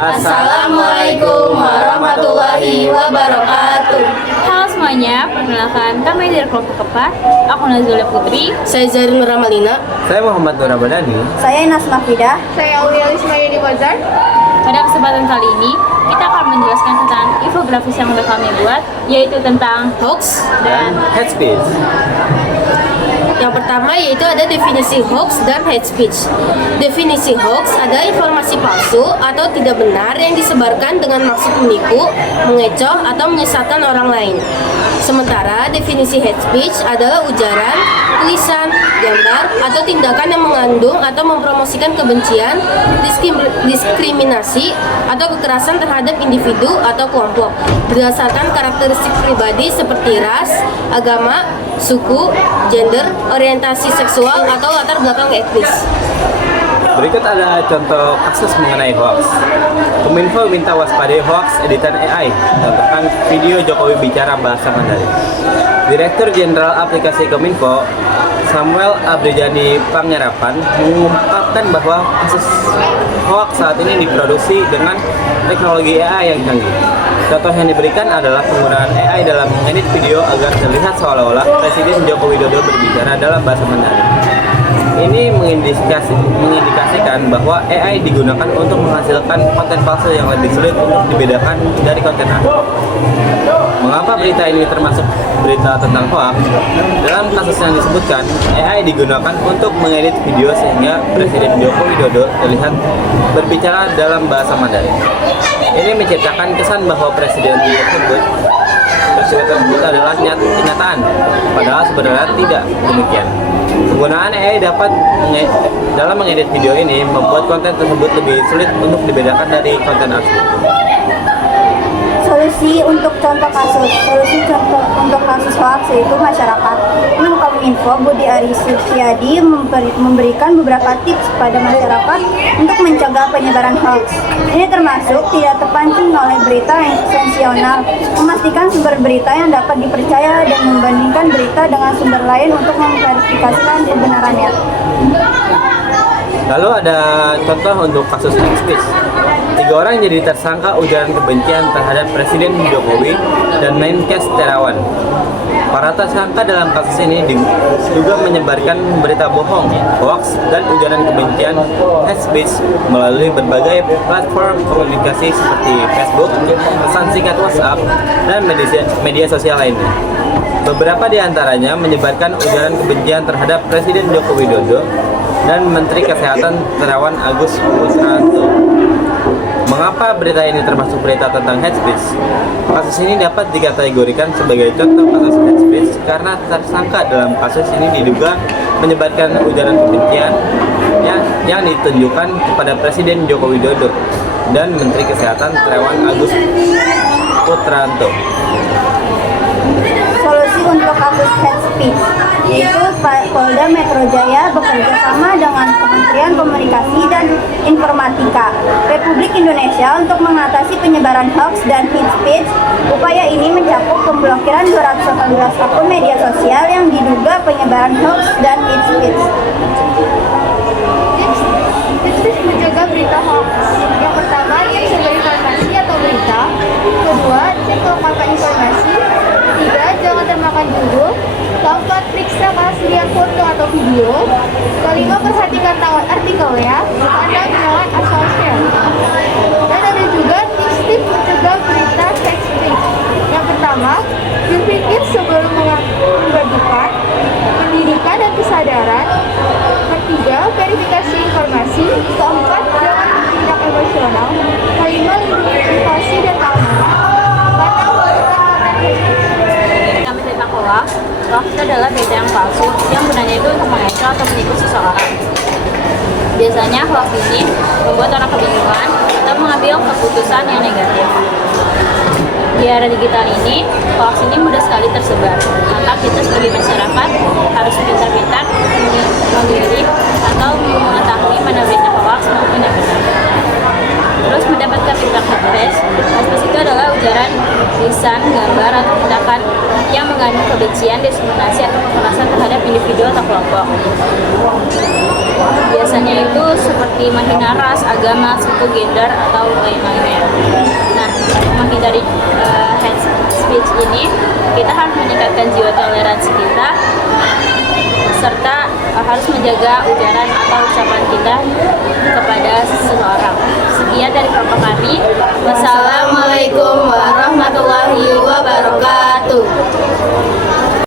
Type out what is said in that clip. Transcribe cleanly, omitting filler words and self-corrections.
Assalamualaikum warahmatullahi wabarakatuh. Halo semuanya, perkenalkan kami dari kelompok keempat. Aku Nazila Putri. Saya Zarin Ramalina. Saya Muhammad Nur Ramadhani. Saya Inas Mafidah. Saya Aulia Ismaili Wazar. Pada kesempatan kali ini, kita akan menjelaskan tentang infografis yang sudah kami buat, yaitu tentang Hoax. dan Head speech. Yang pertama yaitu ada definisi hoax dan hate speech. Definisi hoax adalah informasi palsu atau tidak benar yang disebarkan dengan maksud menipu, mengecoh, atau menyesatkan orang lain. Sementara definisi hate speech adalah ujaran, tulisan, gambar, atau tindakan yang mengandung atau mempromosikan kebencian, diskriminasi, atau kekerasan terhadap individu atau kelompok berdasarkan karakteristik pribadi seperti ras, agama, suku, gender, orientasi seksual, atau latar belakang etnis. Berikut ada contoh kasus mengenai hoax. Kominfo minta waspadai hoax editan AI, contohkan video Jokowi bicara bahasa Mandarin. Direktur Jenderal Aplikasi Kominfo, Samuel Abrijani Panggarapan, mengungkapkan bahwa kasus hoax saat ini diproduksi dengan teknologi AI yang canggih. Contoh yang diberikan adalah penggunaan AI dalam mengedit video agar terlihat seolah-olah Presiden Joko Widodo berbicara dalam bahasa Mandarin. Ini mengindikasikan bahwa AI digunakan untuk menghasilkan konten palsu yang lebih sulit untuk dibedakan dari konten asli. Mengapa berita ini termasuk berita tentang hoax? Dalam kasus yang disebutkan, AI digunakan untuk mengedit video sehingga Presiden Joko Widodo terlihat berbicara dalam bahasa Mandarin. Ini menciptakan kesan bahwa peristiwa tersebut adalah kenyataan, padahal sebenarnya tidak demikian. Penggunaan AI dalam mengedit video ini membuat konten tersebut lebih sulit untuk dibedakan dari konten asli. Solusi untuk kasus hoax yaitu masyarakat. Kominfo Budi Ari Setiadi memberikan beberapa tips pada masyarakat untuk mencegah penyebaran hoax. Ini termasuk tidak terpancing oleh berita yang sensasional, memastikan sumber berita yang dapat dipercaya dan membandingkan berita dengan sumber lain untuk memverifikasikan kebenarannya. Lalu ada contoh untuk kasus hate speech. 3 orang jadi tersangka ujaran kebencian terhadap Presiden Jokowi dan Menkes Terawan. Para tersangka dalam kasus ini diduga menyebarkan berita bohong, hoax, dan ujaran kebencian hate speech melalui berbagai platform komunikasi seperti Facebook, pesan singkat WhatsApp, dan media sosial lainnya. Beberapa di antaranya menyebarkan ujaran kebencian terhadap Presiden Joko Widodo dan Menteri Kesehatan Terawan Agus Putranto. Mengapa berita ini termasuk berita tentang hate speech? Kasus ini dapat dikategorikan sebagai contoh kasus hate speech karena tersangka dalam kasus ini diduga menyebarkan ujaran kebencian yang ditunjukkan kepada Presiden Joko Widodo dan Menteri Kesehatan Terawan Agus Putranto. Solusi untuk kasus hate speech yaitu Polda Metro Jaya bekerja sama dengan Kementerian Komunikasi dan Informatika Republik Indonesia untuk mengatasi penyebaran hoax dan hate speech. Upaya ini mencakup pemblokiran 218 akun media sosial yang diduga penyebaran hoax dan hate speech. Tips menjaga berita hoax. Yang pertama, cek sumber informasi atau berita. Kedua, cek kelengkapan informasi. Ketiga, jangan termakan judul. Keempat, periksa keaslian foto atau video. Kelima, perhatikan tangan artikelnya. Keenam, jangan asal share. Dan ada juga tips-tips mencegah berita hate speech. Yang pertama, berpikir sebelum membagikan, pendidikan dan kesadaran. Ketiga, verifikasi informasi. Keempat, jangan bertindak emosional. Kelima, lindungi privasi dan keamanan. Keenam, melakukan kami tentang hoax. Hoax itu adalah berita yang palsu yang gunanya itu untuk mengecoh atau menipu seseorang. Biasanya hoax ini membuat orang kebingungan atau mengambil keputusan yang negatif. Di era digital ini, hoax ini mudah sekali tersebar. Maka kita sebagai masyarakat harus pintar-pintar memilih atau mengetahui mana berita hoax maupun yang benar. harus mendapatkan feedback hate speech. Hate speech itu adalah ujaran, lisan, gambar, atau tindakan yang mengandung kebencian, diskriminasi, atau kekerasan terhadap individu atau kelompok. Biasanya itu seperti menghina ras, agama, suku, gender, atau lain-lainnya. Nah, untuk menghindari hate speech ini, kita harus meningkatkan jiwa toleransi kita, serta harus menjaga ujaran atau ucapan kita kepada seseorang. Sekian dari kelompok kami. Wassalamualaikum warahmatullahi wabarakatuh.